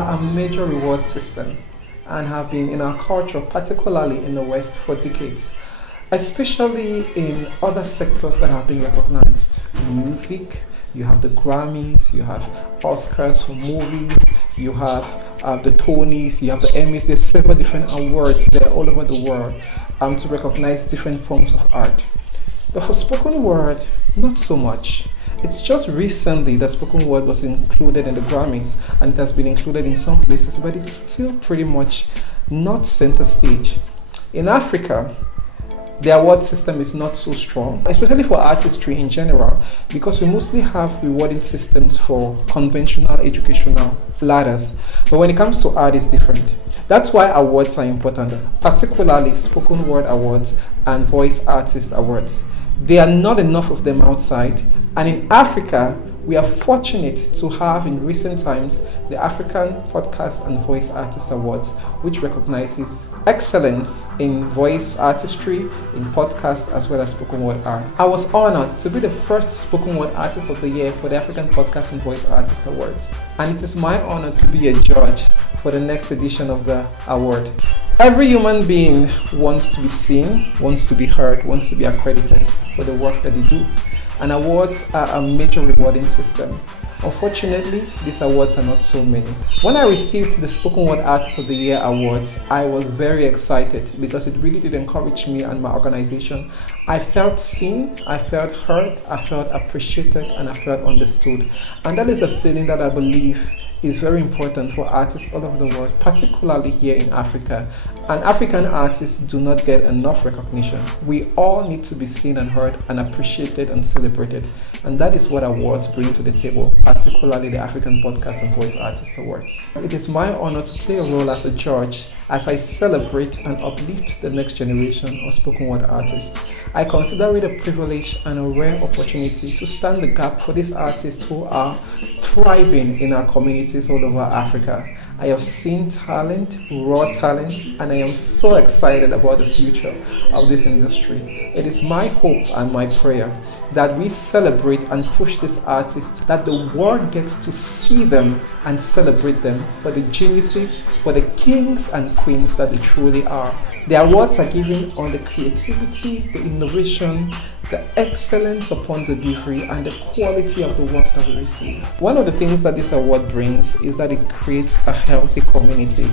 are a major reward system and have been in our culture, particularly in the West, for decades, especially in other sectors that have been recognized. Music, you have the Grammys, you have Oscars for movies, you have the Tonys, you have the Emmys. There's several different awards there all over the world to recognize different forms of art. But for spoken word, not so much. It's just recently that spoken word was included in the Grammys, and it has been included in some places, but it's still pretty much not center stage. In Africa, the award system is not so strong, especially for artistry in general, because we mostly have rewarding systems for conventional educational ladders. But when it comes to art, it's different. That's why awards are important, particularly spoken word awards and voice artist awards. There are not enough of them outside, and in Africa, we are fortunate to have in recent times the African Podcast and Voice Artist Awards, which recognizes excellence in voice artistry, in podcast, as well as spoken word art. I was honored to be the first spoken word artist of the year for the African Podcast and Voice Artist Awards, and it is my honor to be a judge for the next edition of the award. Every human being wants to be seen, wants to be heard, wants to be accredited for the work that they do. And awards are a major rewarding system. Unfortunately, these awards are not so many. When I received the Spoken Word Artist of the Year awards, I was very excited because it really did encourage me and my organization. I felt seen, I felt heard, I felt appreciated, and I felt understood. And that is a feeling that I believe is very important for artists all over the world, particularly here in Africa. And African artists do not get enough recognition. We all need to be seen and heard and appreciated and celebrated. And that is what awards bring to the table, particularly the African Podcast and Voice Artist Awards. It is my honor to play a role as a judge as I celebrate and uplift the next generation of spoken word artists. I consider it a privilege and a rare opportunity to stand the gap for these artists who are thriving in our communities all over Africa. I have seen talent, raw talent, and I am so excited about the future of this industry. It is my hope and my prayer that we celebrate and push these artists, that the world gets to see them and celebrate them for the geniuses, for the kings and queens that they truly are. The awards are given on the creativity, the innovation, the excellence upon delivery, and the quality of the work that we receive. One of the things that this award brings is that it creates a healthy community.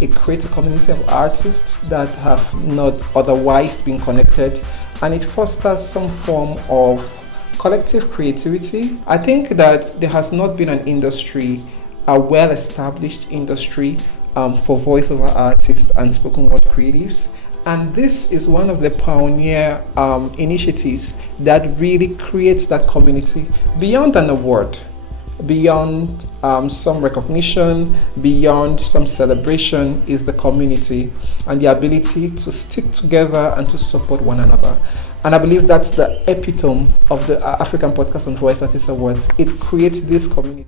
It creates a community of artists that have not otherwise been connected, and it fosters some form of collective creativity. I think that there has not been an industry, a well-established industry for voiceover artists and spoken word creatives. And this is one of the pioneer initiatives that really creates that community beyond an award, beyond some recognition, beyond some celebration, is the community and the ability to stick together and to support one another. And I believe that's the epitome of the African Podcast and Voice Artist Awards. It creates this community.